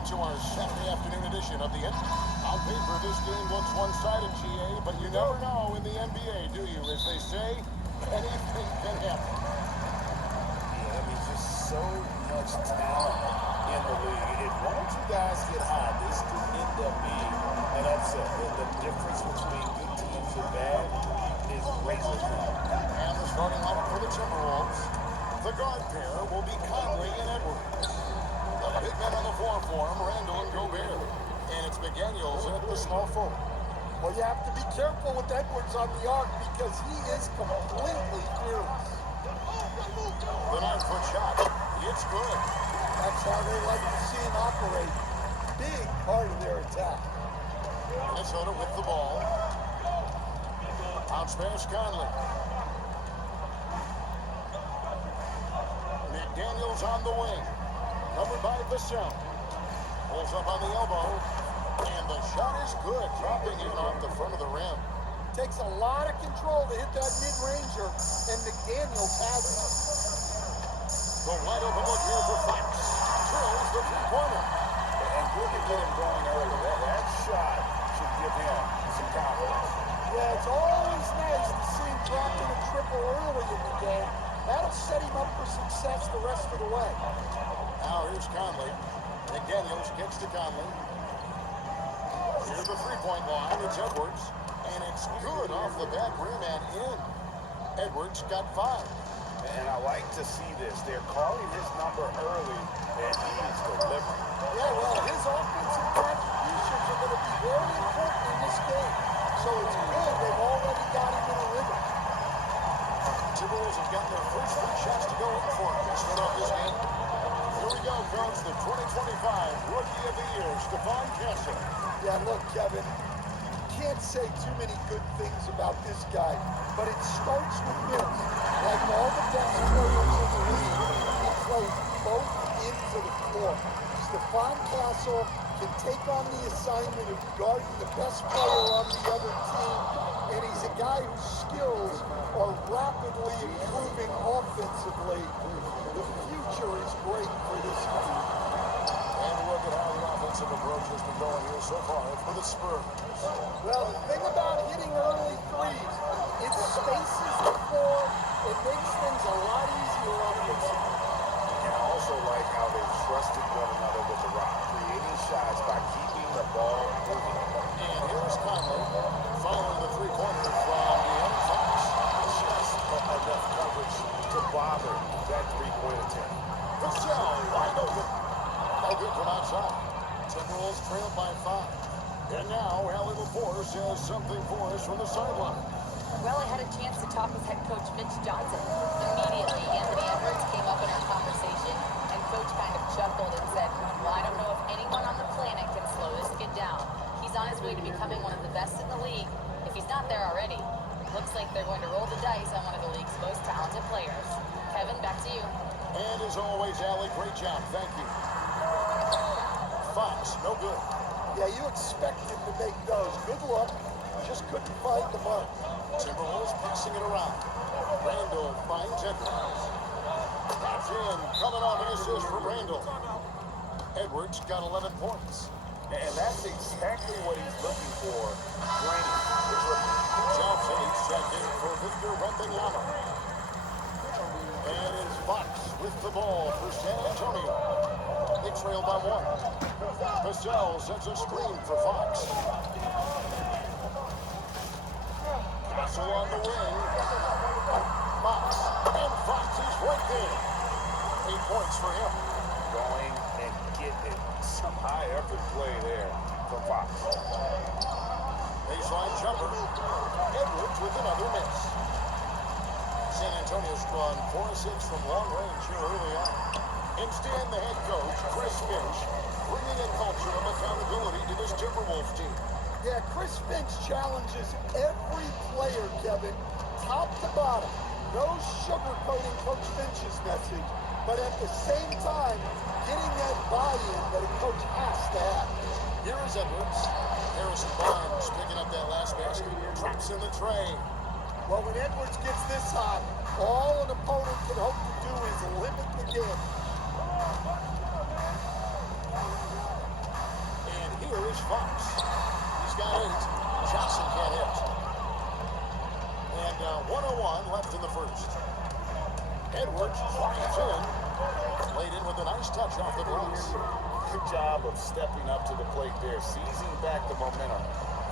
welcome to our Saturday afternoon edition of the NBA. On paper, this game looks one-sided, GA, but you never know in the NBA, do you? As they say, anything can happen. Yeah, I mean, just so much talent in the league. If one or two guys get hot, this could end up being an upset. The difference between good teams and bad is razor thin. And the starting lineup for the Timberwolves. The guard pair will be Conley and Edwards. The big men on the floor for him, Randall and Gobert. And it's McDaniels at the small forward. Well, you have to be careful with Edwards on the arc because he is completely fearless. The 9-foot shot. It's good. That's how they like to see him operate. Big part of their attack. Minnesota with the ball. Bounce pass, Conley. McDaniels on the wing. Covered by Vassell. Pulls up on the elbow. And the shot is good. Dropping in off the front of the rim. Takes a lot of control to hit that mid-ranger, and McDaniels has it. The wide open look here for Fox. Drills the three-pointer. And good to get him going early. That shot should give him some confidence. Yeah, it's always nice to see him drop in a triple early in the game. That'll set him up for success the rest of the way. Now here's Conley. McDaniels kicks to Conley. Here's the three-point line. It's Edwards. And it's good off the back rim and in. Edwards got 5. And I like to see this. They're calling his number early, and he is delivering. Yeah, well, his offensive contributions are going to be very important in this game. So it's good they've already got him in a rhythm. Timberwolves have gotten their first 3 shots to go in for him to start off this game. Here we go, coach. The 2025 Rookie of the Year, Stephon Castle. Yeah, look, Kevin, you can't say too many good things about this guy, but it starts with this. Like all the best players in the league, he plays both ends of the floor. Stephon Castle can take on the assignment of guarding the best player on the other team, and he's a guy whose skills are rapidly improving offensively. The future is great for this team. And look at how the offensive approach has been going here so far for the Spurs. Well, the thing about hitting early threes, it spaces the floor. It makes things a lot easier offensively. And I also like how they trusted one another with the rock, creating shots by keeping the ball moving. And here's Conley following the three-pointer from De'Aaron Fox. Just enough coverage to bother that three-point attempt. Vassell wide open. No good from outside. Timberwolves trailed by 5. And now Allie LaForce has something for us from the sideline. Well, I had a chance to talk with head coach Mitch Johnson. Immediately, Anthony Edwards came up in our conversation, and coach kind of chuckled and said, well, I don't know if anyone on the planet can slow this kid down. He's on his way to becoming one of the best in the league, if he's not there already. Looks like they're going to roll the dice on one of the league's most talented players. Kevin, back to you. And as always, Allie, great job. Thank you. Fox, no good. Yeah, you expect him to make those. Good luck. Just couldn't find the mark. Timberwolves passing it around. Randall finds Edwards. That's in. Coming off an assist from Randall. Edwards got 11 points. And that's exactly what he's looking for, draining the triple. Johnson, he's checked in for Victor Wembanyama. And it's Fox with the ball for San Antonio. They trail by 1. Vassell sets a screen for Fox. Castle on the wing. Fox. And Fox is right there. 8 points for him. Going and getting it. Some high effort play there from Fox. Baseline jumper. Edwards with another miss. San Antonio's gone 4 of 6 from long range here early on. Instead, the head coach, Chris Finch, bringing a culture of accountability to this Timberwolves team. Yeah, Chris Finch challenges every player, Kevin, top to bottom. No sugarcoating Coach Finch's message, but at the same time, getting that buy-in that a coach has to have. Here is Edwards. Harrison Barnes picking up that last basket. Drops in the tray. Well, when Edwards gets this hot, all an opponent can hope to do is limit the game. Fox. He's got 8. Johnson can't hit. And 101 left in the first. Edwards drives in. Laid in with a nice touch off the glass. Good job of stepping up to the plate there, seizing back the momentum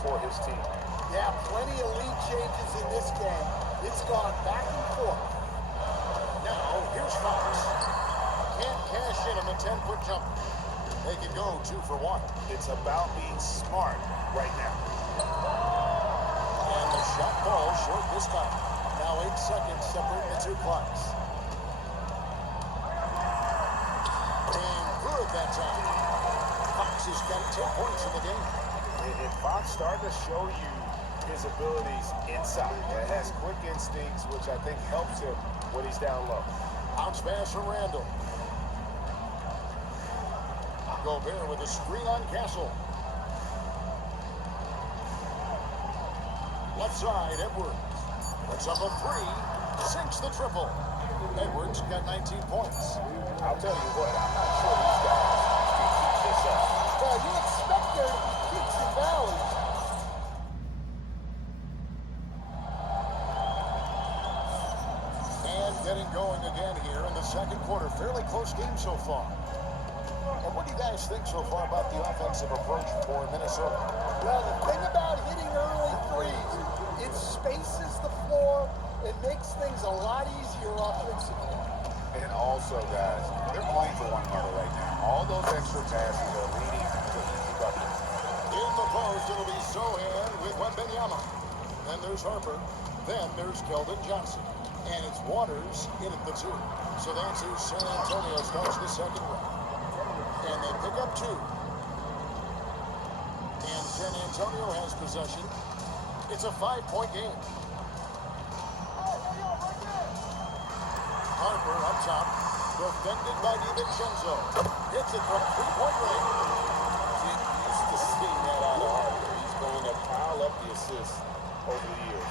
for his team. Yeah, plenty of lead changes in this game. It's gone back and forth. Now, here's Fox. Can't cash in on the 10-foot jumper. They can go 2 for 1. It's about being smart right now. And the shot falls short this time. Now 8 seconds separate the 2 clocks. And good that time. Fox has got 10 points in the game. And Fox starting to show you his abilities inside. He has quick instincts, which I think helps him when he's down low. Bounce pass from Randall. Gobert with a screen on Castle. Left side, Edwards. Puts up a 3. Sinks the triple. Edwards got 19 points. I'll tell you what, I'm not sure these guys can keep this up. Well, you expect there to be peaks and valleys. And getting going again here in the second quarter. Fairly close game so far. And what do you guys think so far about the offensive approach for Minnesota? Well, the thing about hitting early threes, it spaces the floor and makes things a lot easier offensively. And also, guys, they're playing for one another right now. All those extra passes are leading to easy buckets. In the post, it'll be Sohan with Wembanyama. Then there's Harper. Then there's Keldon Johnson. And it's Waters in at the 2. So that's who San Antonio starts the second round. And they pick up 2. And San Antonio has possession. It's a 5-point game. Harper up top. Defended by DiVincenzo. Hits it from 3-point range. Get used to seeing that out of Harper. He's going to pile up the assists over the years.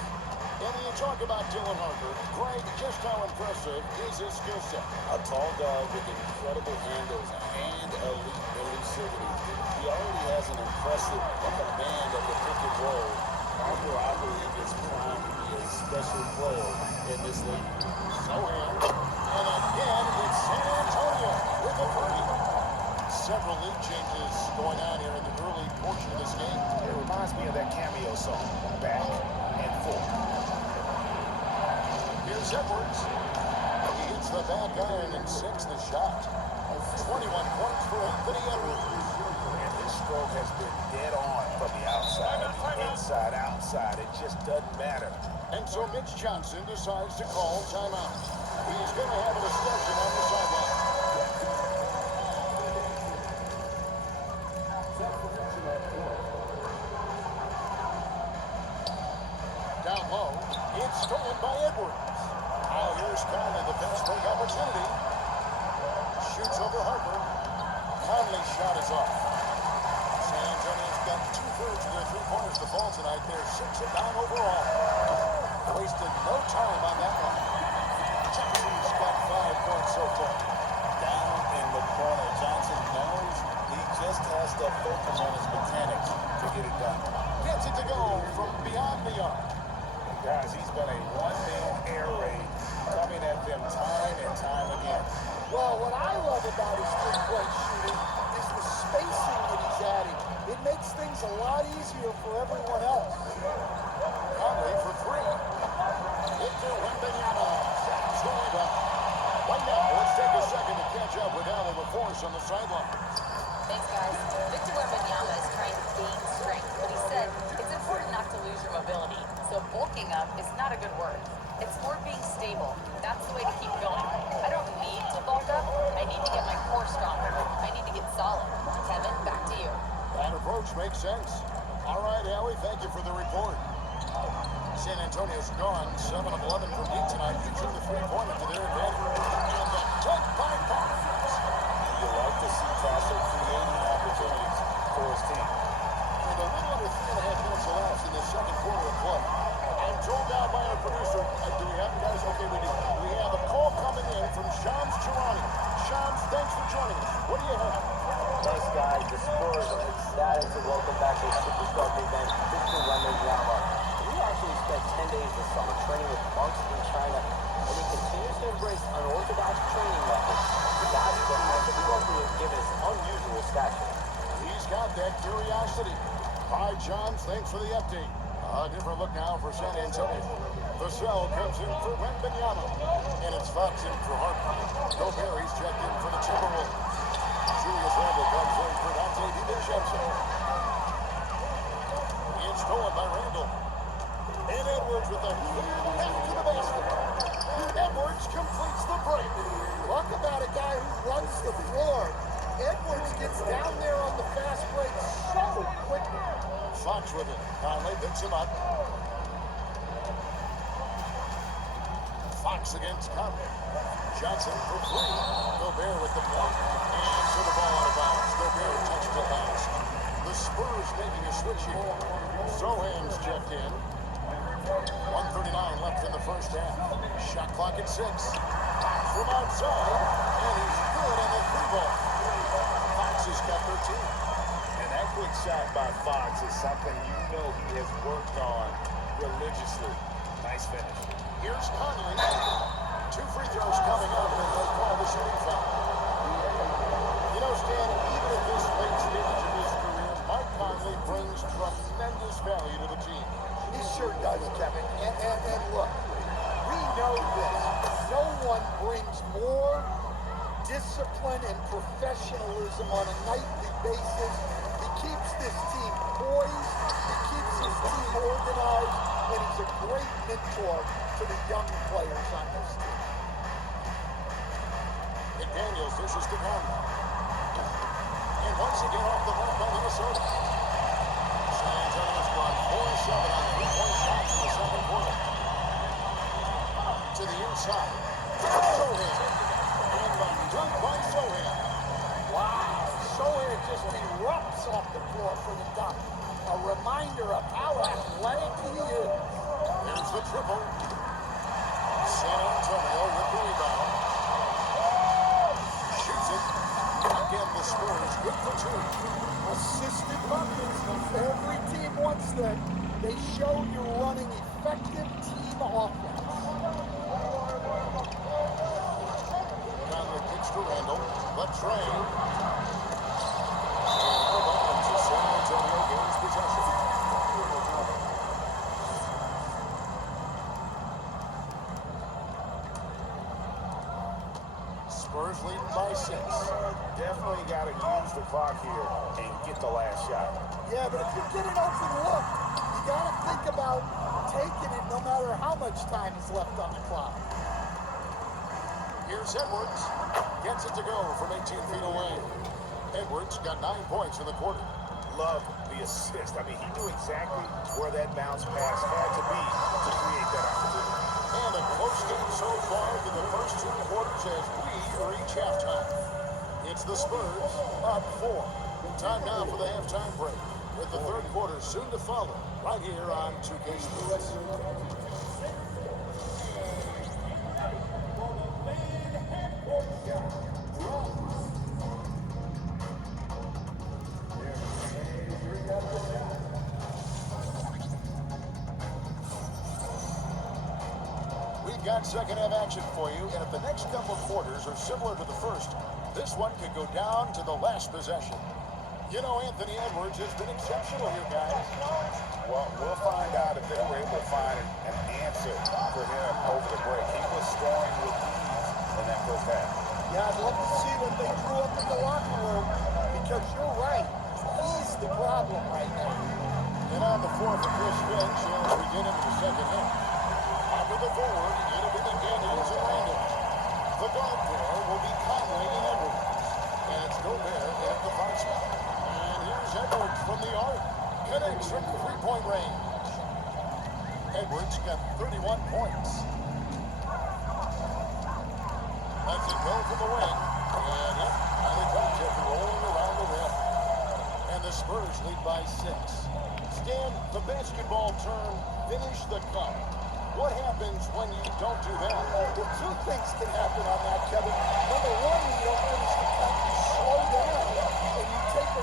And you talk about Dylan Harper, Greg, just how impressive is his skill set? A tall dog with incredible handles and elite elusivity. He already has an impressive command of the pick and roll. Harper, I believe, is primed to be a special player in this league. Sohan. And again, it's San Antonio with a 3. Several lead changes going on here in the early portion of this game. It reminds me of that cameo song, Back and Forth. Here's Edwards. He hits the back iron and sinks the shot. 21 points for Anthony Edwards. And his stroke has been dead on from the outside. Inside, outside, it just doesn't matter. And so Mitch Johnson decides to call timeout. He's going to have a discussion on the sideline. Down low, it's stolen by Edwards. Now here's Conley, the fast break opportunity. Shoots over Harper. Conley's shot is off. San Antonio's got 2/3 of their 3-pointers to fall tonight. They're 6 and 9 overall. Wasted no time on that one. Johnson's got 5 points so far. Down in the corner, Johnson knows he just has to focus on his mechanics to get it done. Gets it to go from beyond the arc. Guys, he's been a one-man air raid coming at them time and time again. Well, what I love about his three-point shooting is the spacing that he's adding. It makes things a lot easier for everyone else. Conley for 3. Into Wembanyama. Stand up. Right now, let's take a second to catch up with Allen LaForce on the sideline. Thanks, guys. Victor Wembanyama is trying to gain strength, but he said it's important not to lose your mobility. So bulking up is not a good word. It's more being stable. That's the way to keep going. I don't need to bulk up. I need to get my core stronger. I need to get solid. Kevin, back to you. That approach makes sense. All right, Allie, thank you for the report. San Antonio's gone 7 of 11 from deep tonight, using the 3-pointer to their advantage. And the dunk by Fox. You like to see Castle creating opportunities for his team. With a little under 3.5 minutes elapsed in the second quarter of play. I'm told now by our producer, do we have you guys? Okay, we do. We have a call coming in from Shams Charani. Shams, thanks for joining us. What do you have? Thanks, guys, the Spurs are ecstatic to welcome back their superstar big man, Victor Wembanyama. He actually spent 10 days this summer training with monks in China, and he continues to embrace unorthodox training methods. The guy's appropriate given his unusual stature. He's got that curiosity. Hi, John. Thanks for the update. A different look now for San Antonio. Vassell comes in for Wembanyama, and it's Fox in for Harper. Gobert checked in for the Timberwolves. Julius Randle comes in for Dante DiVincenzo. It's stolen by Randle. And Edwards with a pass to the basket. Edwards completes the break. Talk about a guy who runs the floor. Edwards gets down there on the fast break so quickly. Fox with it. Conley picks him up. Fox against Conley. Johnson for three. Gobert with the block. And to the ball out of bounds. Gobert touched the pass. The Spurs making a switch here. Sohan's checked in. 1:39 left in the first half. Shot clock at 6. Fox from outside. And he's good on the three ball. Fox has got 13. And that quick shot by Fox is something you know he has worked on religiously. Nice finish. Here's Conley. 2 free throws coming up, and they'll call the shooting foul. You know, Stan, even at this late stage of his career, Mike Conley brings tremendous value to the team. He sure does, Kevin. And look, we know this. No one brings more discipline and professionalism on a nightly basis. He keeps this team poised. He keeps his team organized. And he's a great mentor to the young players on this team. McDaniels dishes to Conley. And once again off the mark by Minnesota. San Antonio's gone 4-7 on 3-point shots in the second quarter. To the inside. Sohan. And the dunk by Sohan. Wow. Sohan just erupts off the floor for the dunk. A reminder of how athletic he is. There's the triple. San Antonio with the rebound. Shoots it. Again, the Spurs good for 2. Assisted buckets. Every team wants that. They show you're running effective team offense. Conley kicks to Randle. But Trey. And out of bounds as San Antonio gains possession. Spurs leading by 6. Definitely got to use the clock here and get the last shot. Yeah, but if you get an open look, you got to think about taking it no matter how much time is left on the clock. Here's Edwards. Gets it to go from 18 feet away. Edwards got 9 points in the quarter. Love the assist. I mean, he knew exactly where that bounce pass had to be to create that opportunity. And a close game so far through the first 2 quarters as we reach halftime. It's the Spurs up 4. Time now for the halftime break, with the third quarter soon to follow, right here on 2K Sports. We've got second half action for you, and if the next couple of quarters are similar to the first, this one could go down to the last possession. You know, Anthony Edwards has been exceptional here, guys. Well, we'll find out if they were able to find an answer for him over the break. He was scoring with ease in that first half. Yeah, I'd love to see what they drew up in the locker room, because you're right. He's the problem right now. And on the floor for Chris Finch as we get into the second half. After the forward, it'll be McDaniels and Randle. The guard pair will be Conley and Edwards. And it's Gobert at the 5 spot. And here's Edwards from the arc. Connects from 3-point range. Edwards got 31 points. Lets it go from the wing. And yep, finally comes it rolling around the rim. And the Spurs lead by 6. Stan, the basketball term, finish the cup. What happens when you don't do that? Well, 2 things can happen on that, Kevin. Number 1, when you don't finish the cup, you slow down and you take a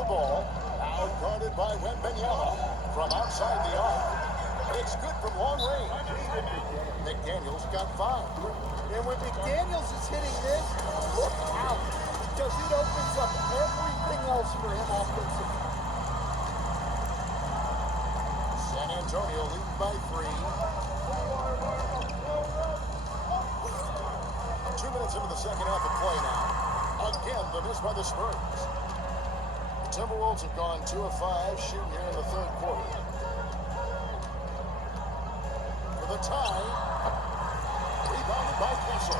the ball. Out guarded by Wembanyama from outside the arc. It's good from long range. McDaniels got 5. And when McDaniels is hitting this, look out, because it opens up everything else for him offensively. San Antonio leading by 3. 2 minutes into the second half of play now. Again, the miss by the Spurs. The Timberwolves have gone 2 of 5 shooting here in the third quarter. For the tie, rebounded by Kessel.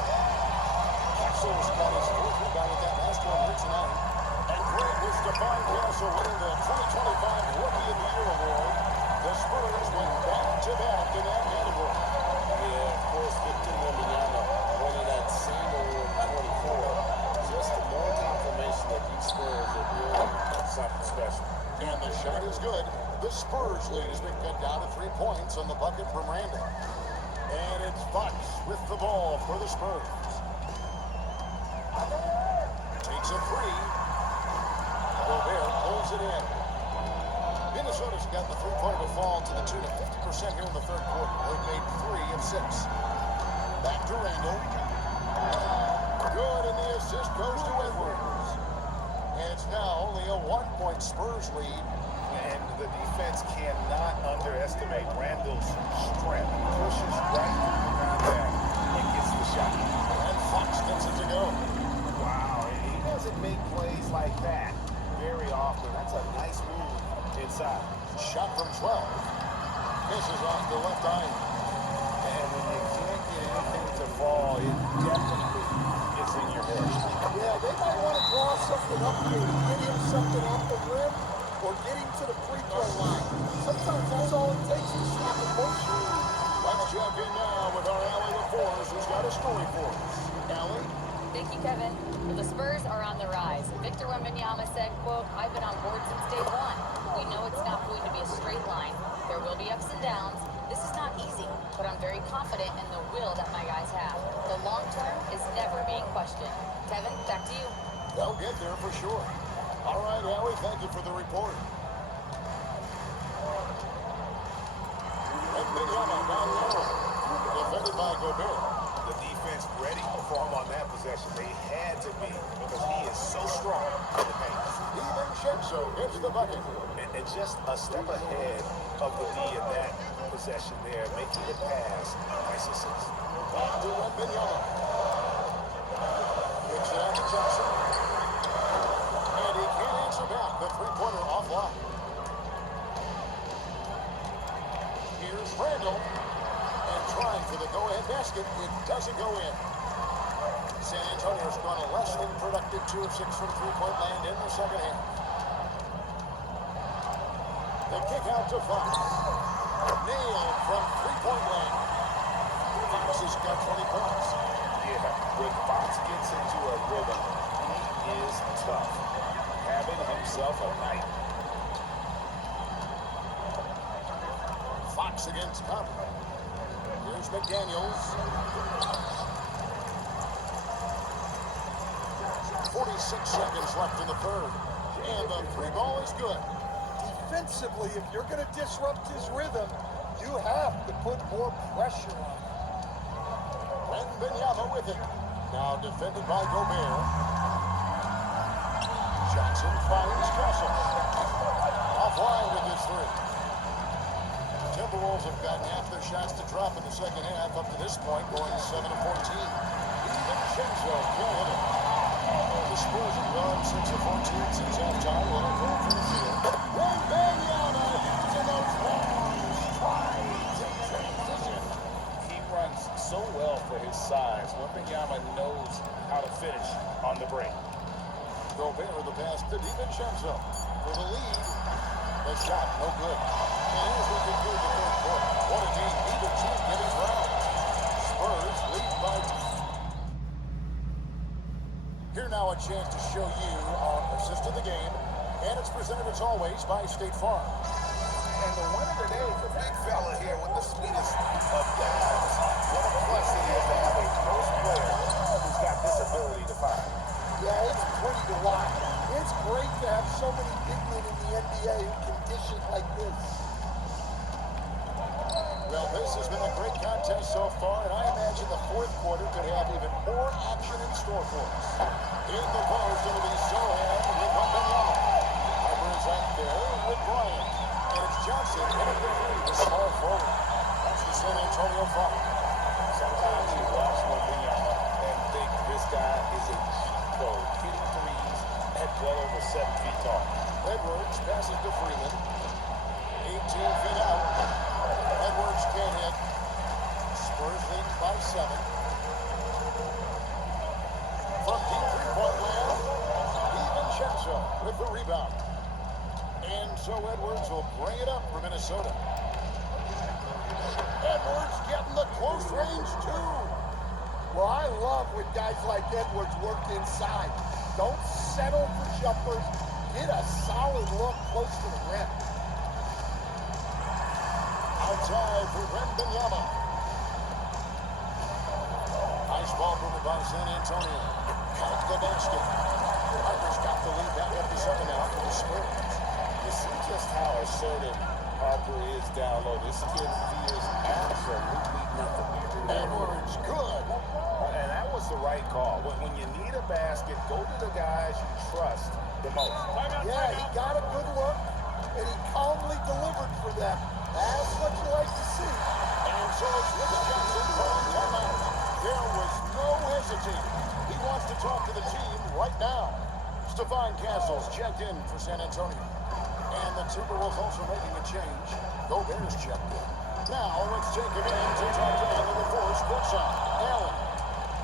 Kessel's got his 4th rebound with that last one here tonight. And great was Stephon Castle winning the 2025 Rookie of the Year award. The Spurs went back-to-back in that category. Yeah, of course, Victor Wembanyama winning that same award in 24. Just more confirmation that these Spurs are doing something special. And the shot is good. The Spurs lead has been cut down to 3 points on the bucket from Randall. And it's Fox with the ball for the Spurs. Takes a 3. Gobert pulls it in. Minnesota's got the three-pointer fall to the tune of 50% here in the third quarter. They've made 3 of 6. Back to Randall. Good, and the assist goes to Edwards. And it's now only a 1-point Spurs lead. And the defense cannot underestimate Randall's strength. Pushes right through the contact and gets the shot. And Fox gets it to go. Wow, and he doesn't make plays like that very often. That's a nice move inside. Shot from 12. Misses off the left eye. And when you can't get anything to fall, it definitely gets in your head. Yeah, they might want to draw something up here to get him something off the rim or get him to the free throw line. Sometimes that's all it takes is snap a motion. Let's check in now with our Allie LaForce, who's got a story for us. Allie? Thank you, Kevin. Well, the Spurs are on the rise. Victor Wembanyama said, quote, "I've been on board since day one. We know it's not going to be a straight line. There will be ups and downs. This is not easy, but I'm very confident in the will that my guys have. The long term is never being questioned." Kevin, back to you. They'll get there for sure. All right, Allie, thank you for the report. Wembanyama down low. Defended by Gobert. The defense ready for him on that possession. They had to be because he is so strong in the paint. DiVincenzo gets the bucket. And just a step ahead of the D in that possession there, making the pass. Nice assist. Back to Wembanyama. Kicks it out to Johnson. And he can't answer back. The three-pointer offline. Here's Randall. And trying for the go-ahead basket. It doesn't go in. San Antonio's gone a less than productive 2 of 6 from three-point land in the second half. The kick out to Fox. Nailed from three-point land. Fox has got 20 points. Yeah, when Fox gets into a rhythm, he is tough. Having himself a night. Fox against Cup. Here's McDaniels. 46 seconds left in the third. And the three ball is good. Defensively, if you're going to disrupt his rhythm, you have to put more pressure on him. Wembanyama with it. Now defended by Gobert. Johnson finds Castle. Offline with his 3. The Timberwolves have gotten half their shots to drop in the second half up to this point, going 7 of 14. DiVincenzo can't hit it. The Spurs have gone 6 of 14 since halftime. Well, they're going for the field. Wembanyama using those arms. Tries in transition. He runs so well for his size. Wembanyama knows how to finish on the break. Gobert the pass to DiVincenzo for the lead. The shot, no good. And here's what conclude the third quarter. What a game. Neither team getting ground. Spurs lead by. Here now a chance to show you our assist of the game. And it's presented as always by State Farm. And the winner today is a big fella here with the sweetest of guys. What a plus it is to have a post player who's got this ability to fire. Yeah, it's pretty to watch. It's great to have so many big NBA who can dish it like this. Well, this has been a great contest so far, and I imagine the fourth quarter could have even more action in store for us. In the post, it'll be Sohan with Wembanyama. Harper's out there with Bryant. And it's Johnson in at the three, the small forward. That's the San Antonio Foul. Sometimes you watch Wembanyama and think this guy is a cheat code, hitting threes at well over 7 feet tall. Edwards passes to Freeman. 18 feet out. Edwards can't hit. Spurs lead by 7. From deep three-point land, DiVincenzo with the rebound. And so Edwards will bring it up for Minnesota. Edwards getting the close range, too. Well, I love when guys like Edwards work inside. Don't settle for jumpers. Get a solid look close to the rim. Outside for Wembanyama. Nice ball movement by San Antonio. Count the basket. Harper's got the lead back up to 7 now for the Spurs. You see just how assertive Harper is down low. This kid fears absolutely nothing. Edwards, good. And that was the right call. When you need a basket, go to the guys you trust the most. Yeah, he got a good look, and he calmly delivered for them. That's what you like to see. And so it's Rich Johnson calling timeout. There was no hesitating. He wants to talk to the team right now. Stephon Castle's checked in for San Antonio. And the Timberwolves also making a change. Gobert's checked in. Now let's take him in to talk to him before courtside. Allen.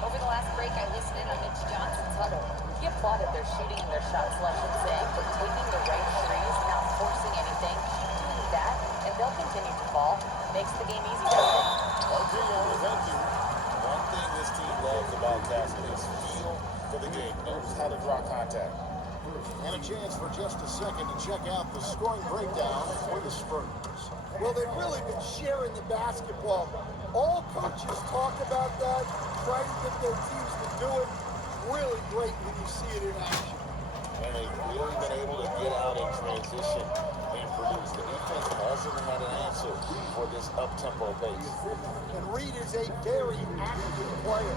Over the last break, I listened in on Mitch Johnson's huddle. He applauded their shooting and their shot selection, saying they're taking the right threes, not forcing anything. Keep doing that, and they'll continue to fall. Makes the game easy, doesn't it? Okay, Allen, thank you. One thing this team loves about Castle is feel for the game. Knows how to draw contact. And a chance for just a second to check out the scoring breakdown for the Spurs. Well, they've really been sharing the basketball. All coaches talk about that, try to get their teams to do it. Really great when you see it in action. And they've really been able to get out in transition and produce. The defense hasn't had an answer for this up-tempo pace. And Reed is a very active player.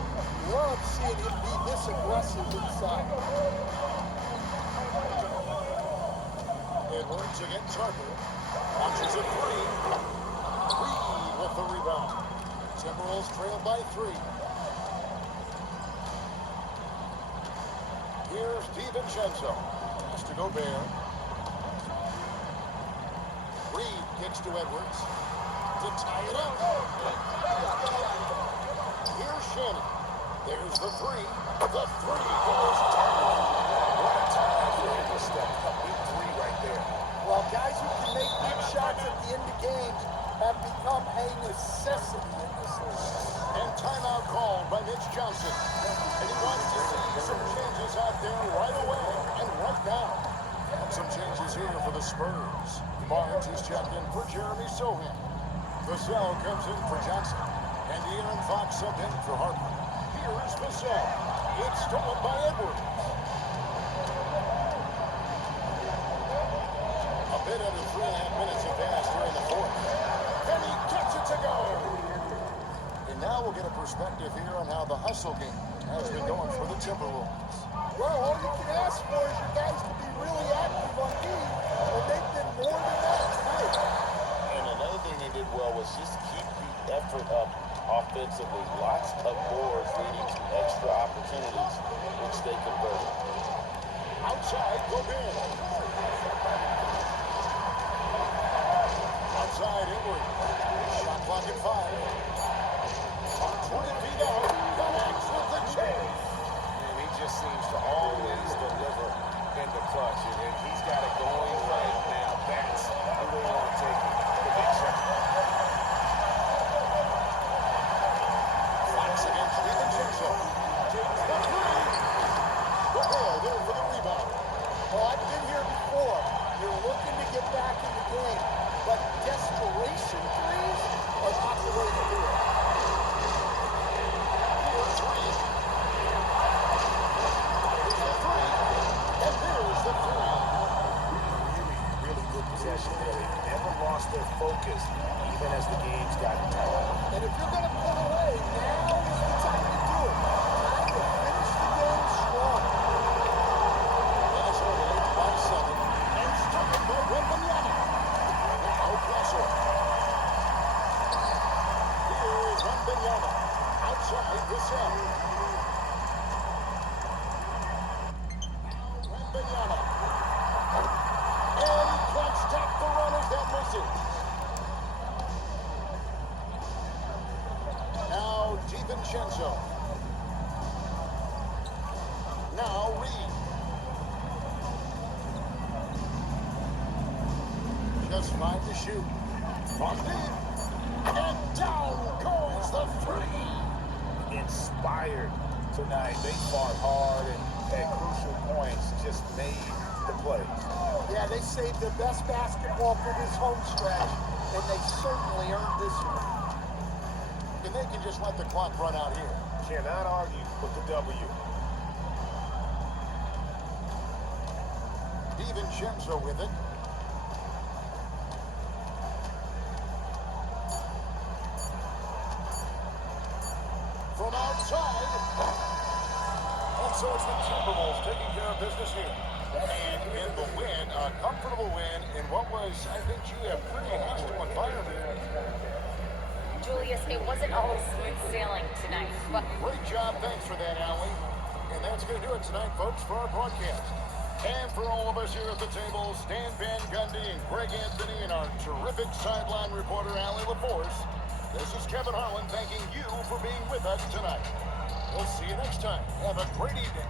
Love seeing him be this aggressive inside. Edwards against Harper. Launches a three. Reed with the rebound. Timberwolves trail by 3. Here's DiVincenzo. Has to Gobert. Reed gets to Edwards to tie it up. Here's Shannon. There's the 3. The 3 goes down. What a time for him to step up. Big 3 right there. Well, guys who can make big shots at the end of games have become a necessity in this league. And timeout called by Mitch Johnson. And he wants to see some changes out there right away and right now. And some changes here for the Spurs. Barnes is checked in for Jeremy Sohan. Vassell comes in for Johnson. And De'Aaron Fox subbed in for Harper. Here's Vassell. It's stolen by Edwards. A bit under 3.5 minutes have passed during the fourth. And he gets it to go. And now we'll get a perspective here on how the hustle game has been going for the Timberwolves. Well, all you can ask for is your guys to be really active on D, and they've been more than that tonight. And another thing they did well was just keep the effort up offensively. Lots of boards leading to extra opportunities, which they converted. Outside, Gobert. Outside, Edwards. Shot clock at 5. 20 feet out. Connects with the chase. And he just seems to always deliver in the clutch. And he's got it going right now. That's who they want to take it. The big shot. Fox against DiVincenzo. The 3. Gobert there for the rebound. Well, I've been here possession there. They never lost their focus, even as the games got tight. And if you're going to pull away, now is the time to do it. Time to finish the game strong. Minnesota leads by 7. And struck it by Wembanyama. Now pressure. Here's Wembanyama. Outside the center. Wembanyama. And he can't stop the runners that miss it. Now DiVincenzo. Now Reed. Just 5 to shoot. From deep. And down goes the three. Inspired tonight. They fought hard and at crucial points just made the plays. Yeah, they saved their best basketball for this home stretch, and they certainly earned this one. And they can just let the clock run out here. Cannot argue with the W. DiVincenzo with it. From outside. And so it's the Timberwolves taking care of business here. And in the win, a comfortable win in what was, I think, a pretty hostile environment. Julius, it wasn't all smooth sailing tonight, but Great job. Thanks for that, Allie. And that's going to do it tonight, folks, for our broadcast. And for all of us here at the table, Stan Van Gundy and Greg Anthony and our terrific sideline reporter, Allie LaForce, this is Kevin Harlan thanking you for being with us tonight. We'll see you next time. Have a great evening.